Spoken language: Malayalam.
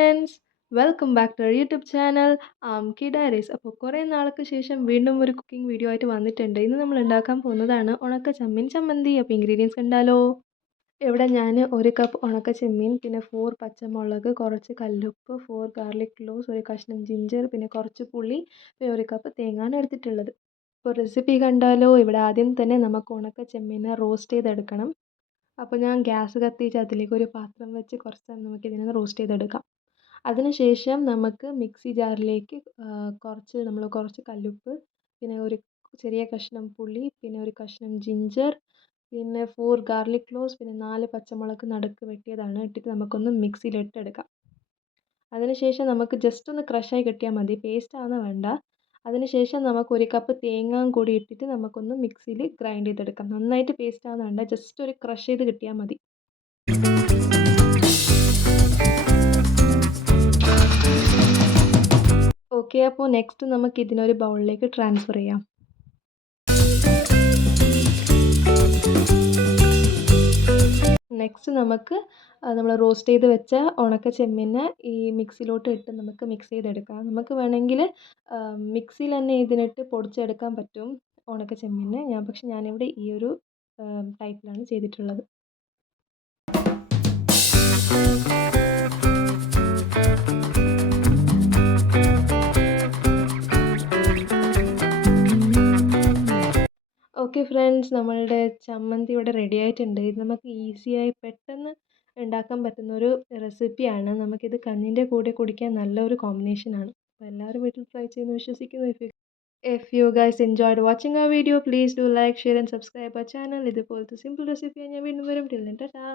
Friends, welcome back to our YouTube channel Amki diaries. അപ്പോൾ കുറേ നാൾക്ക് ശേഷം വീണ്ടും ഒരു കുക്കിംഗ് വീഡിയോ ആയിട്ട് വന്നിട്ടുണ്ട്. ഇന്ന് നമ്മൾ ഉണ്ടാക്കാൻ പോകുന്നതാണ് ഉണക്ക ചെമ്മീൻ ചമ്മന്തി. അപ്പോൾ ഇൻഗ്രീഡിയൻസ് കണ്ടാലോ? ഇവിടെ ഞാൻ 1 കപ്പ് ഉണക്ക ചെമ്മീൻ, പിന്നെ 4 പച്ചമുളക്, കുറച്ച് കല്ലുപ്പ്, 4 ഗാർലിക് ക്ലോവ്സ്, ഒരു കഷ്ണം ജിഞ്ചർ, പിന്നെ കുറച്ച് പുളി, പിന്നെ 1 കപ്പ് തേങ്ങയാണ് എടുത്തിട്ടുള്ളത്. ഇപ്പോൾ റെസിപ്പി കണ്ടാലോ? ഇവിടെ ആദ്യം തന്നെ നമുക്ക് ഉണക്ക ചെമ്മീനെ റോസ്റ്റ് ചെയ്തെടുക്കണം. അപ്പോൾ ഞാൻ ഗ്യാസ് കത്തിച്ച് അതിലേക്ക് ഒരു പാത്രം വെച്ച് കുറച്ച് നേരം നമുക്ക് ഇതിനെ റോസ്റ്റ് ചെയ്തെടുക്കാം. അതിനുശേഷം നമുക്ക് മിക്സി ജാറിലേക്ക് കുറച്ച് കല്ലുപ്പ്, പിന്നെ ഒരു ചെറിയ കഷ്ണം പുളി, പിന്നെ ഒരു കഷ്ണം ജിഞ്ചർ, പിന്നെ 4 ഗാർലിക് ക്ലോവ്സ്, പിന്നെ 4 പച്ചമുളക് നടുക്ക് വെട്ടിയതാണ് ഇട്ടിട്ട് നമുക്കൊന്ന് മിക്സിയിലിട്ടെടുക്കാം. അതിനുശേഷം നമുക്ക് ജസ്റ്റ് ഒന്ന് ക്രഷായി കിട്ടിയാൽ മതി, പേസ്റ്റ് ആവുന്ന വേണ്ട. അതിനുശേഷം നമുക്ക് 1 കപ്പ് തേങ്ങ കൂടി ഇട്ടിട്ട് നമുക്കൊന്ന് മിക്സിയിൽ ഗ്രൈൻഡ് ചെയ്തെടുക്കാം. നന്നായിട്ട് പേസ്റ്റ് ആവുന്ന വേണ്ട, ജസ്റ്റ് ഒരു ക്രഷ് ചെയ്ത് കിട്ടിയാൽ മതി. ഓക്കെ, അപ്പോൾ നെക്സ്റ്റ് നമുക്ക് ഇതിനൊരു ബൗളിലേക്ക് ട്രാൻസ്ഫർ ചെയ്യാം. നെക്സ്റ്റ് നമുക്ക് നമ്മൾ റോസ്റ്റ് ചെയ്ത് വെച്ച ഉണക്ക ചെമ്മീനെ ഈ മിക്സിയിലോട്ട് ഇട്ട് നമുക്ക് മിക്സ് ചെയ്തെടുക്കാം. നമുക്ക് വേണമെങ്കിൽ മിക്സിയിൽ തന്നെ ഇതിനിട്ട് പൊടിച്ചെടുക്കാൻ പറ്റും ഉണക്ക ചെമ്മീനെ. ഞാനിവിടെ ഈ ഒരു ടൈപ്പിലാണ് ചെയ്തിട്ടുള്ളത്. ഓക്കെ ഫ്രണ്ട്സ്, നമ്മളുടെ ചമ്മന്തി ഇവിടെ റെഡി ആയിട്ടുണ്ട്. ഇത് നമുക്ക് ഈസിയായി പെട്ടെന്ന് ഉണ്ടാക്കാൻ പറ്റുന്നൊരു റെസിപ്പിയാണ്. നമുക്കിത് കഞ്ഞിൻ്റെ കൂടെ കുടിക്കാൻ നല്ലൊരു കോമ്പിനേഷനാണ്. അപ്പോൾ എല്ലാവരും വീട്ടിൽ ട്രൈ ചെയ്യുമെന്ന് വിശ്വസിക്കുന്നു. If you guys enjoyed watching our video, please do like, share and subscribe our channel. ഇതുപോലത്തെ സിമ്പിൾ റെസിപ്പി ഞാൻ വീണ്ടും വരും. Till then Tata.